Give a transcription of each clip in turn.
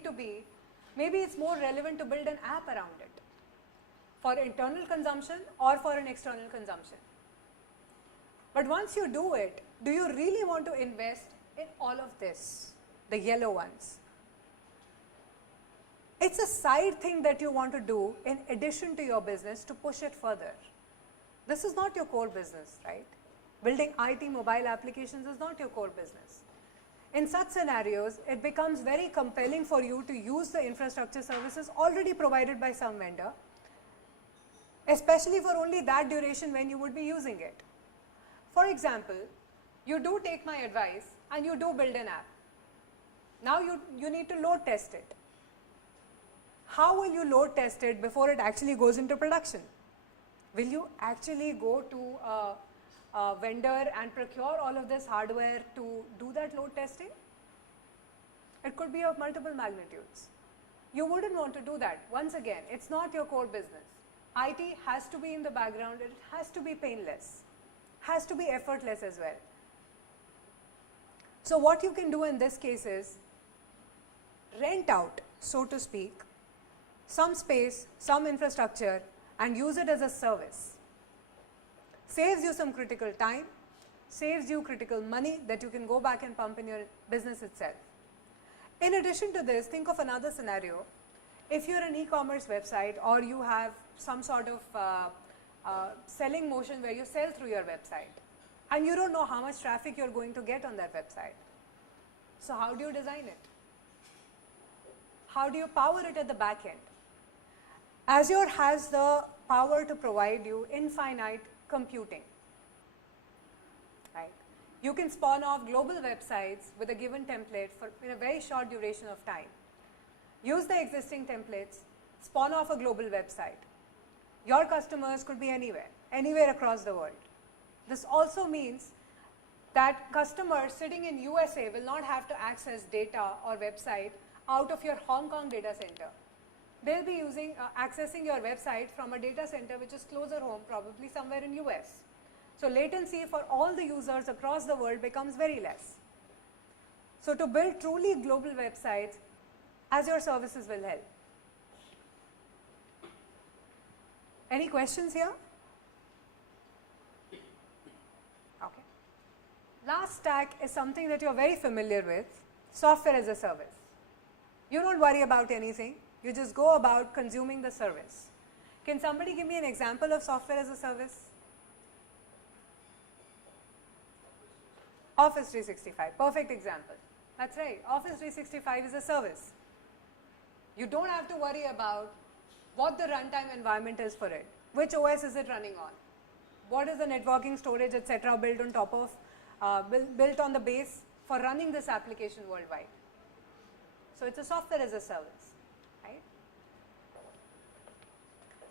need to be, maybe it's more relevant to build an app around it for internal consumption or for an external consumption. But once you do it, do you really want to invest in all of this, the yellow ones? It's a side thing that you want to do in addition to your business to push it further. This is not your core business, right? Building IT mobile applications is not your core business. In such scenarios, it becomes very compelling for you to use the infrastructure services already provided by some vendor, especially for only that duration when you would be using it. For example, you do take my advice and you do build an app. Now you need to load test it. How will you load test it before it actually goes into production? Will you actually go to a vendor and procure all of this hardware to do that load testing? It could be of multiple magnitudes. You wouldn't want to do that. Once again, it's not your core business. IT has to be in the background, it has to be painless, has to be effortless as well. So what you can do in this case is rent out, so to speak, some space, some infrastructure and use it as a service. Saves you some critical time, saves you critical money that you can go back and pump in your business itself. In addition to this, think of another scenario. If you're an e-commerce website or you have some sort of selling motion where you sell through your website and you don't know how much traffic you're going to get on that website. So how do you design it? How do you power it at the back end? Azure has the power to provide you infinite computing. Right? You can spawn off global websites with a given template in a very short duration of time. Use the existing templates, spawn off a global website. Your customers could be anywhere across the world. This also means that customers sitting in USA will not have to access data or website out of your Hong Kong data center. They'll be accessing your website from a data center which is closer home, probably somewhere in US. So latency for all the users across the world becomes very less. So to build truly global websites, Azure services will help. Any questions here? Okay. Last stack is something that you're very familiar with, software as a service. You don't worry about anything, you just go about consuming the service. Can somebody give me an example of software as a service? Office 365, perfect example. That's right, Office 365 is a service. You don't have to worry about what the runtime environment is for it, which OS is it running on, what is the networking, storage, etc. built on top of, built on the base for running this application worldwide. So it's a software as a service, right?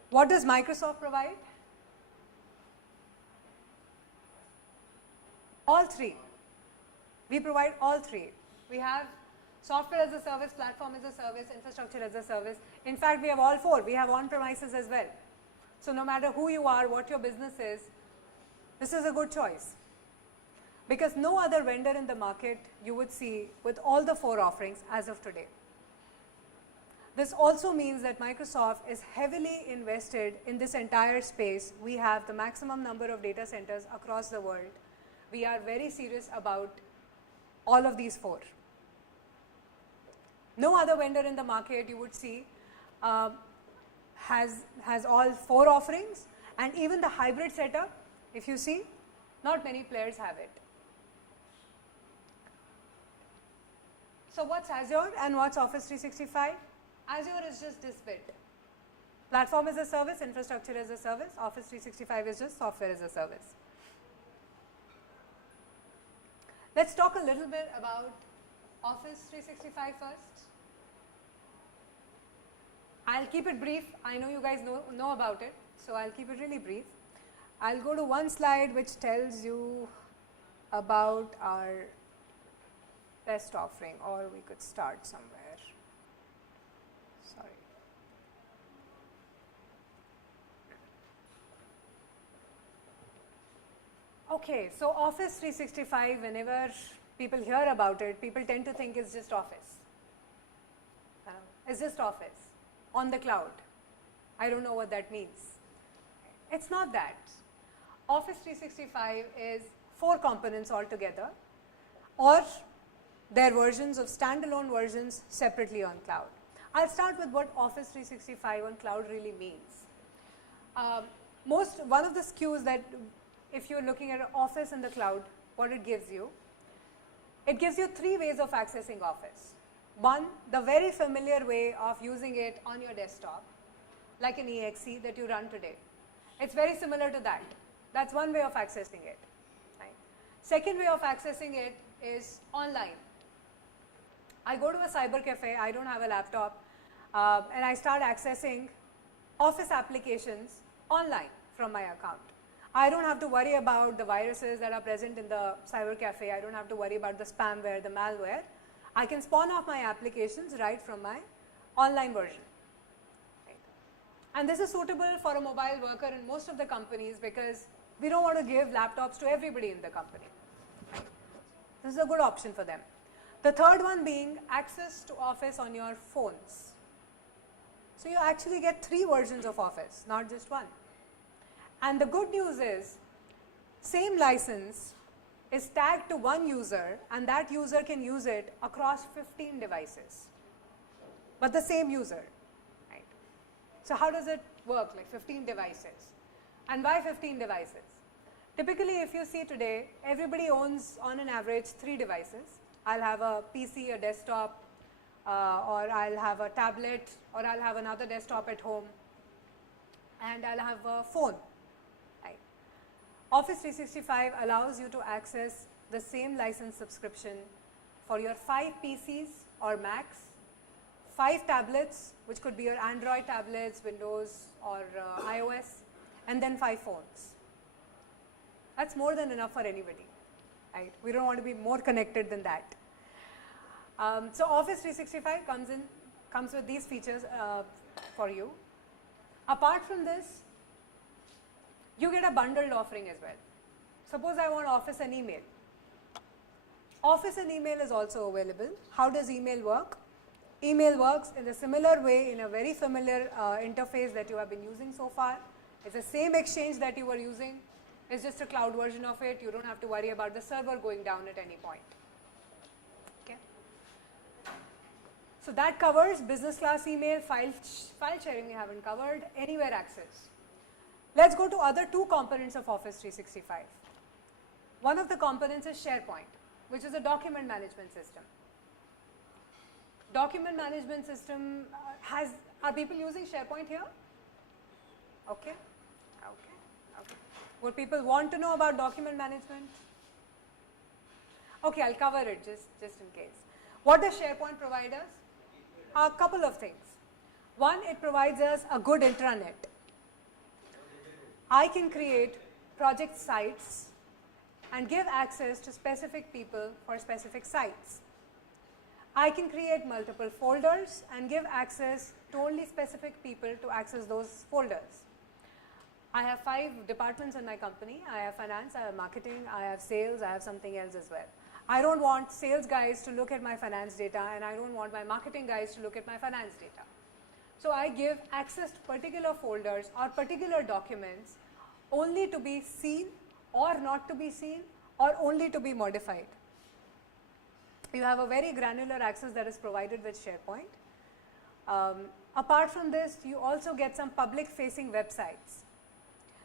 What does Microsoft provide? All three. We provide all three. We have software as a service, platform as a service, infrastructure as a service. In fact, we have all four. We have on-premises as well. So no matter who you are, what your business is, this is a good choice. Because no other vendor in the market you would see with all the four offerings as of today. This also means that Microsoft is heavily invested in this entire space. We have the maximum number of data centers across the world. We are very serious about all of these four. No other vendor in the market you would see has all four offerings, and even the hybrid setup, if you see, not many players have it. So what's Azure and what's Office 365? Azure is just this bit. Platform as a service, infrastructure as a service, Office 365 is just software as a service. Let's talk a little bit about Office 365 first. I'll keep it brief. I know you guys know about it, so I'll keep it really brief. I'll go to one slide which tells you about our best offering, or we could start somewhere. Sorry. Okay, so Office 365, whenever people hear about it, people tend to think it's just Office, is just Office on the cloud. I don't know what that means. It's not that. Office 365 is 4 components altogether, or their versions of standalone versions separately on cloud. I'll start with what Office 365 on cloud really means. One of the SKUs that, if you're looking at Office in the cloud, what it gives you 3 ways of accessing Office. One, the very familiar way of using it on your desktop, like an exe that you run today. It's very similar to that. That's one way of accessing it. Right? Second way of accessing it is online. I go to a cyber cafe, I don't have a laptop, and I start accessing Office applications online from my account. I don't have to worry about the viruses that are present in the cyber cafe. I don't have to worry about the spamware, the malware. I can spawn off my applications right from my online version. Right. And this is suitable for a mobile worker in most of the companies because we don't want to give laptops to everybody in the company. Right. This is a good option for them. The third one being access to Office on your phones. So you actually get 3 versions of Office, not just one. And the good news is, same license is tagged to one user and that user can use it across 15 devices, but the same user. Right? So how does it work, like 15 devices? And why 15 devices? Typically, if you see today, everybody owns on an average 3 devices. I'll have a PC, a desktop, or I'll have a tablet, or I'll have another desktop at home, and I'll have a phone. Right. Office 365 allows you to access the same license subscription for your 5 PCs or Macs, 5 tablets, which could be your Android tablets, Windows, or iOS, and then 5 phones. That's more than enough for anybody. Right? We don't want to be more connected than that. So Office 365 comes with these features for you. Apart from this, you get a bundled offering as well. Suppose I want Office and email. Office and email is also available. How does email work? Email works in a similar way, in a very familiar interface that you have been using so far. It's the same exchange that you were using. It's just a cloud version of it. You don't have to worry about the server going down at any point. Okay. So that covers business class email, file sharing we haven't covered, anywhere access. Let's go to other 2 components of Office 365. One of the components is SharePoint, which is a document management system. Document management system are people using SharePoint here? Okay. Would people want to know about document management? Okay, I'll cover it just in case. What does SharePoint provide us? A couple of things. One, it provides us a good intranet. I can create project sites and give access to specific people for specific sites. I can create multiple folders and give access to only specific people to access those folders. I have 5 departments in my company. I have finance, I have marketing, I have sales, I have something else as well. I don't want sales guys to look at my finance data, and I don't want my marketing guys to look at my finance data. So I give access to particular folders or particular documents only to be seen or not to be seen or only to be modified. You have a very granular access that is provided with SharePoint. Apart from this, you also get some public facing websites.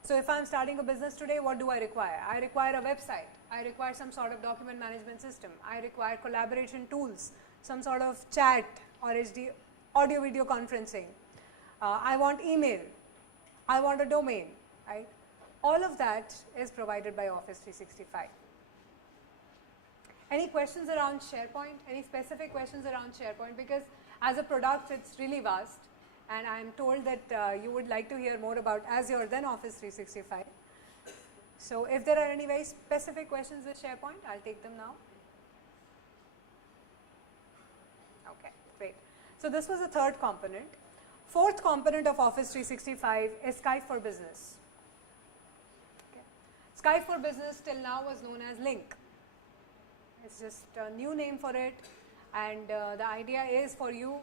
So if I'm starting a business today, what do I require? I require a website. I require some sort of document management system. I require collaboration tools, some sort of chat or HD, audio video conferencing. I want email. I want a domain, right? All of that is provided by Office 365. Any questions around SharePoint? Any specific questions around SharePoint? Because as a product, it's really vast. And I am told that you would like to hear more about Azure than Office 365. So if there are any very specific questions with SharePoint, I'll take them now. Okay, great. So this was the 3rd component. 4th component of Office 365 is Skype for Business. Okay. Skype for Business till now was known as Link. It's just a new name for it, and the idea is for you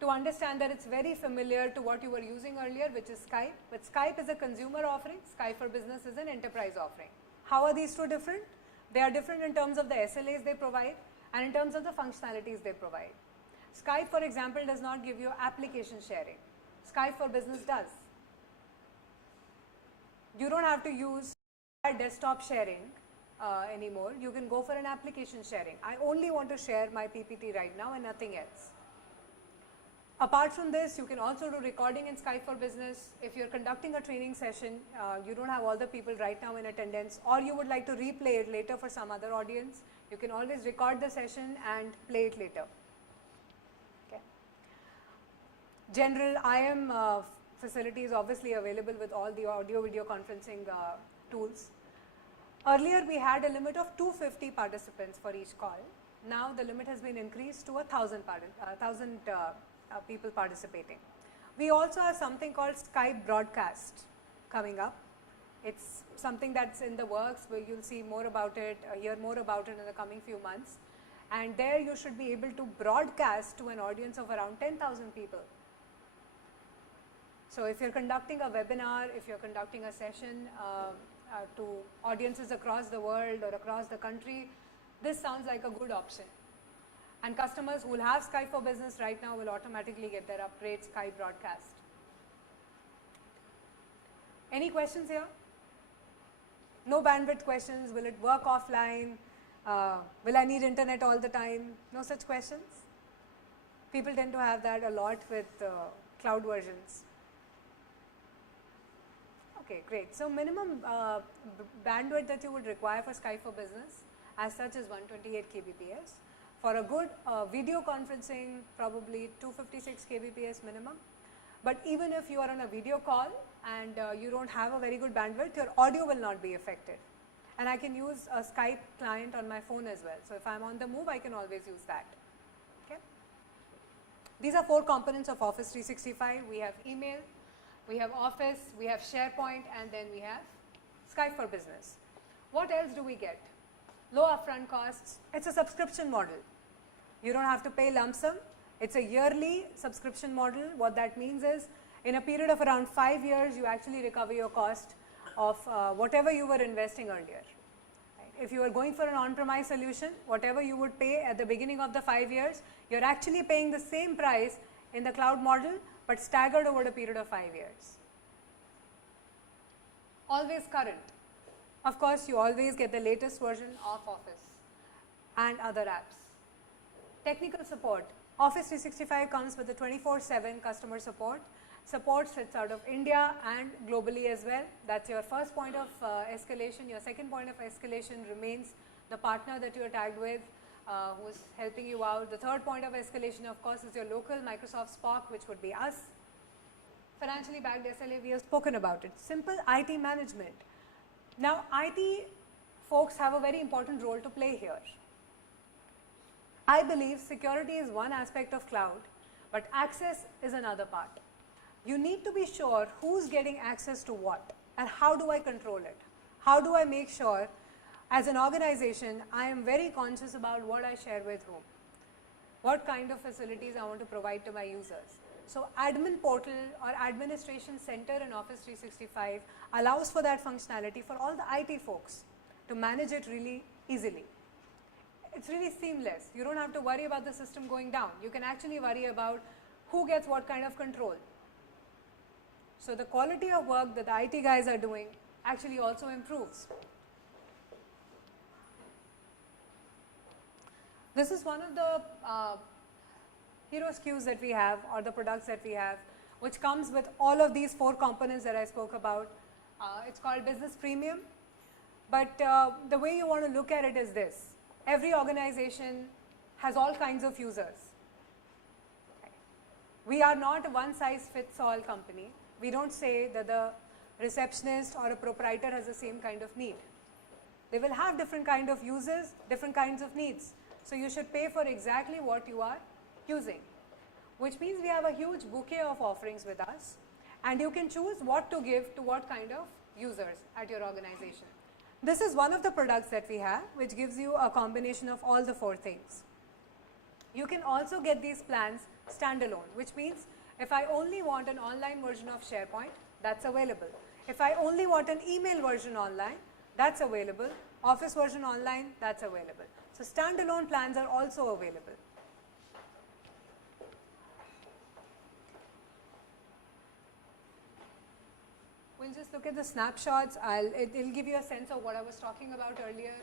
to understand that it's very familiar to what you were using earlier, which is Skype, but Skype is a consumer offering, Skype for Business is an enterprise offering. How are these two different? They are different in terms of the SLAs they provide and in terms of the functionalities they provide. Skype, for example, does not give you application sharing. Skype for Business does. You don't have to use desktop sharing anymore. You can go for an application sharing. I only want to share my PPT right now and nothing else. Apart from this, you can also do recording in Skype for Business. If you're conducting a training session, you don't have all the people right now in attendance, or you would like to replay it later for some other audience, you can always record the session and play it later. Okay. General IM facility is obviously available with all the audio video conferencing tools. Earlier we had a limit of 250 participants for each call. Now the limit has been increased to 1,000 people participating. We also have something called Skype broadcast coming up. It's something that's in the works, where you'll see more about it, hear more about it in the coming few months. And there you should be able to broadcast to an audience of around 10,000 people. So if you're conducting a webinar, if you're conducting a session to audiences across the world or across the country, this sounds like a good option. And customers who will have Skype for Business right now will automatically get their upgrade Skype broadcast. Any questions here? No bandwidth questions. Will it work offline? Will I need internet all the time? No such questions. People tend to have that a lot with cloud versions. Okay, great. So minimum bandwidth that you would require for Skype for Business as such is 128 kbps. For a good video conferencing, probably 256 kbps minimum. But even if you are on a video call and you don't have a very good bandwidth, your audio will not be affected. And I can use a Skype client on my phone as well. So if I'm on the move, I can always use that. Okay. These are 4 components of Office 365. We have email, we have Office, we have SharePoint, and then we have Skype for Business. What else do we get? Low upfront costs. It's a subscription model. You don't have to pay lump sum. It's a yearly subscription model. What that means is, in a period of around 5 years, you actually recover your cost of whatever you were investing earlier. Right? If you are going for an on-premise solution, whatever you would pay at the beginning of the 5 years, you're actually paying the same price in the cloud model, but staggered over a period of 5 years. Always current. Of course, you always get the latest version of Office and other apps. Technical support. Office 365 comes with a 24/7 customer support. Support sits out of India and globally as well. That's your first point of escalation. Your second point of escalation remains the partner that you are tagged with, who is helping you out. The third point of escalation, of course, is your local Microsoft Spock, which would be us. Financially backed SLA, we have spoken about it. Simple IT management. Now, IT folks have a very important role to play here. I believe security is one aspect of cloud, but access is another part. You need to be sure who's getting access to what and how do I control it. How do I make sure, as an organization, I am very conscious about what I share with whom, what kind of facilities I want to provide to my users. So admin portal or administration center in Office 365 allows for that functionality for all the IT folks to manage it really easily. It's really seamless. You don't have to worry about the system going down. You can actually worry about who gets what kind of control. So the quality of work that the IT guys are doing actually also improves. This is one of the hero SKUs that we have, or the products that we have, which comes with all of these 4 components that I spoke about. It's called Business Premium, but the way you want to look at it is this. Every organization has all kinds of users. We are not a one-size-fits-all company. We don't say that the receptionist or a proprietor has the same kind of need. They will have different kind of users, different kinds of needs. So you should pay for exactly what you are using, which means we have a huge bouquet of offerings with us, and you can choose what to give to what kind of users at your organization. This is one of the products that we have, which gives you a combination of all the 4 things. You can also get these plans standalone, which means if I only want an online version of SharePoint, that's available. If I only want an email version online, that's available. Office version online, that's available. So standalone plans are also available. We'll just look at the snapshots. It'll give you a sense of what I was talking about earlier.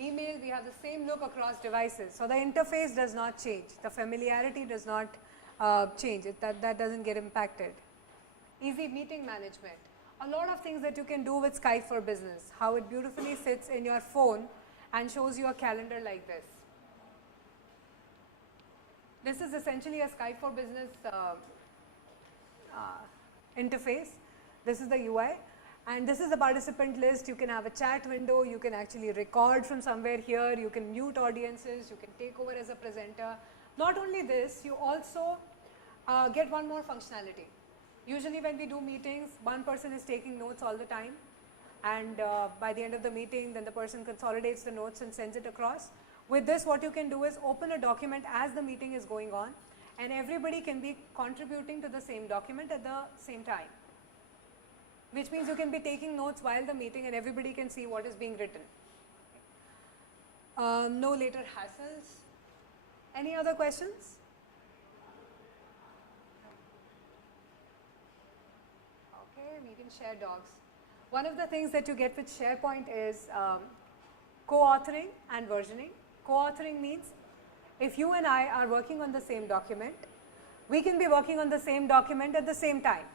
Email, we have the same look across devices. So the interface does not change. The familiarity does not change. That doesn't get impacted. Easy meeting management. A lot of things that you can do with Skype for Business. How it beautifully sits in your phone and shows you a calendar like this. This is essentially a Skype for Business interface. This is the UI, and this is the participant list. You can have a chat window, you can actually record from somewhere here, you can mute audiences, you can take over as a presenter. Not only this, you also get one more functionality. Usually when we do meetings, one person is taking notes all the time, and by the end of the meeting, then the person consolidates the notes and sends it across. With this, what you can do is open a document as the meeting is going on, and everybody can be contributing to the same document at the same time, which means you can be taking notes while the meeting and everybody can see what is being written. No later hassles. Any other questions? Okay, we can share docs. One of the things that you get with SharePoint is co-authoring and versioning. Co-authoring means if you and I are working on the same document, we can be working on the same document at the same time.